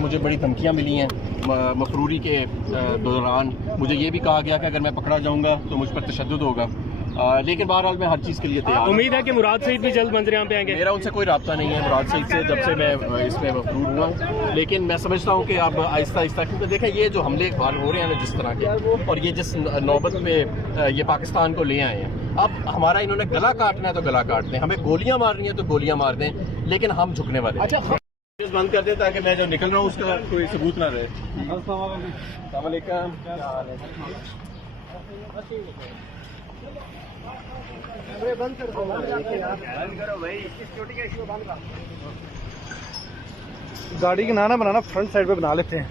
مجھے بڑی دھمکیاں ملی ہیں مفروری کے دوران. مجھے یہ بھی کہا گیا کہ اگر میں پکڑا جاؤں گا تو مجھ پر تشدد ہوگا، لیکن بہرحال میں ہر چیز کے لیے تیار ہوں. امید ہے کہ مراد سعید بھی جلد منظر عام پہ آئیں گے. میرا ان سے کوئی رابطہ نہیں ہے مراد سعید سے، جب سے میں اس میں مفرور ہوا، لیکن میں سمجھتا ہوں کہ اب آہستہ آہستہ، کیونکہ دیکھیں یہ جو حملے ہو رہے ہیں نا جس طرح کے، اور یہ جس نوبت میں یہ پاکستان کو لے آئے ہیں، اب ہمارا انہوں نے گلا کاٹنا ہے تو گلا کاٹ دیں، ہمیں گولیاں مارنی ہیں تو گولیاں مار دیں، لیکن ہم جھکنے والے ہیں. بند کر دیں تاکہ میں جو نکل رہا ہوں اس کا کوئی ثبوت نہ رہے. السلام علیکم. گاڑی کے نانا بنانا فرنٹ سائڈ پہ بنا لیتے ہیں.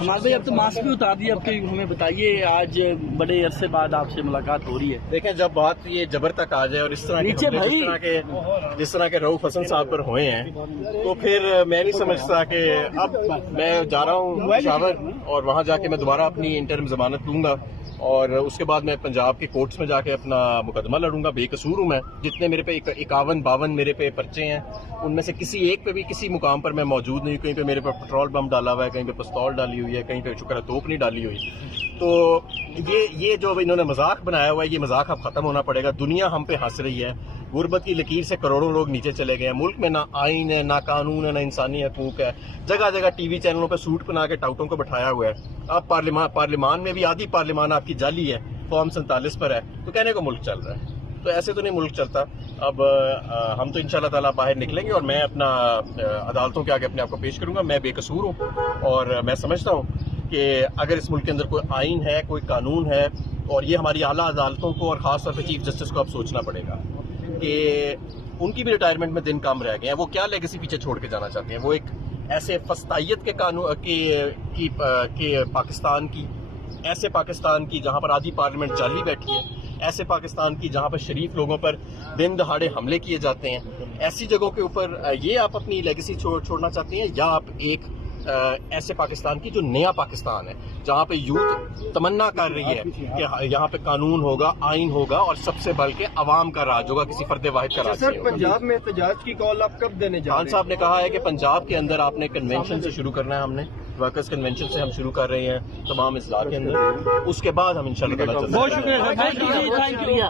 ہمارے بھائی اب تو ماسک بھی اتار دیا، اب ہمیں بتائیے آج بڑے عرصے بعد آپ سے ملاقات ہو رہی ہے. دیکھیں جب بات یہ جبر تک آ جائے اور اس طرح جس طرح کے رؤف حسن صاحب پر ہوئے ہیں، تو پھر میں نہیں سمجھتا کہ اب میں جا رہا ہوں پشاور اور وہاں جا کے میں دوبارہ اپنی انٹرم ضمانت لوں گا، اور اس کے بعد میں پنجاب کے کورٹس میں جا کے اپنا مقدمہ لڑوں گا. بے قصور ہوں میں. جتنے میرے پہ 51-52 میرے پہ پرچے ہیں، ان میں سے کسی ایک پہ بھی کسی مقام پر میں موجود نہیں. کہیں پہ میرے پہ پٹرول بم ڈالا ہوا ہے، کہیں پہ پستول ڈالی ہوئی ہے، کہیں پہ شکر ہے توپ نہیں ڈالی ہوئی. تو یہ جو انہوں نے مذاق بنایا ہوا ہے، یہ مذاق اب ختم ہونا پڑے گا. دنیا ہم پہ ہنس رہی ہے. غربت کی لکیر سے کروڑوں لوگ نیچے چلے گئے ہیں. ملک میں نہ آئین ہے، نہ قانون ہے، نہ انسانی حقوق ہے. جگہ جگہ ٹی وی چینلوں پہ سوٹ بنا کے ٹاؤٹوں کو بٹھایا ہوا ہے. اب پارلیمان میں بھی آدھی پارلیمان آپ کی جعلی ہے، فارم 47 پر ہے، تو کہنے کو ملک چل رہا ہے. تو ایسے تو نہیں ملک چلتا. اب ہم تو انشاءاللہ تعالیٰ باہر نکلیں گے اور میں اپنا عدالتوں کے آگے اپنے آپ کو پیش کروں گا. میں بے قصور ہوں اور میں سمجھتا ہوں کہ اگر اس ملک کے اندر کوئی آئین ہے، کوئی قانون ہے، اور یہ ہماری اعلیٰ عدالتوں کو اور خاص طور پہ چیف جسٹس کو اب سوچنا پڑے گا کہ ان کی بھی ریٹائرمنٹ میں دن کم رہ گئے ہیں. وہ کیا لیگیسی پیچھے چھوڑ کے جانا چاہتے ہیں؟ وہ ایک ایسے فسطائیت کے قانون کی پاکستان کی، ایسے پاکستان کی جہاں پر آدھی پارلیمنٹ جعلی بیٹھی ہے، ایسے پاکستان کی جہاں پر شریف لوگوں پر دن دہاڑے حملے کیے جاتے ہیں، ایسی جگہوں کے اوپر یہ آپ اپنی لیگیسی چھوڑنا چاہتے ہیں، یا آپ ایک ایسے پاکستان کی جو نیا پاکستان ہے، جہاں پہ یوتھ تمنا کر رہی ہے کہ یہاں پہ قانون ہوگا، آئین ہوگا، اور سب سے بڑھ کے عوام کا راج ہوگا، کسی فرد واحد کا راج نہیں ہوگا. پنجاب میں احتجاج کی کال آپ کب دینے جا رہے ہیں؟ خان صاحب نے کہا ہے کہ پنجاب کے اندر آپ نے کنونشن سے شروع کرنا ہے. ہم نے ورکرز کنونشن سے ہم شروع کر رہے ہیں تمام اضلاع کے اندر. اس کے بعد ہم انشاءاللہ تعالیٰ بہت شکریہ.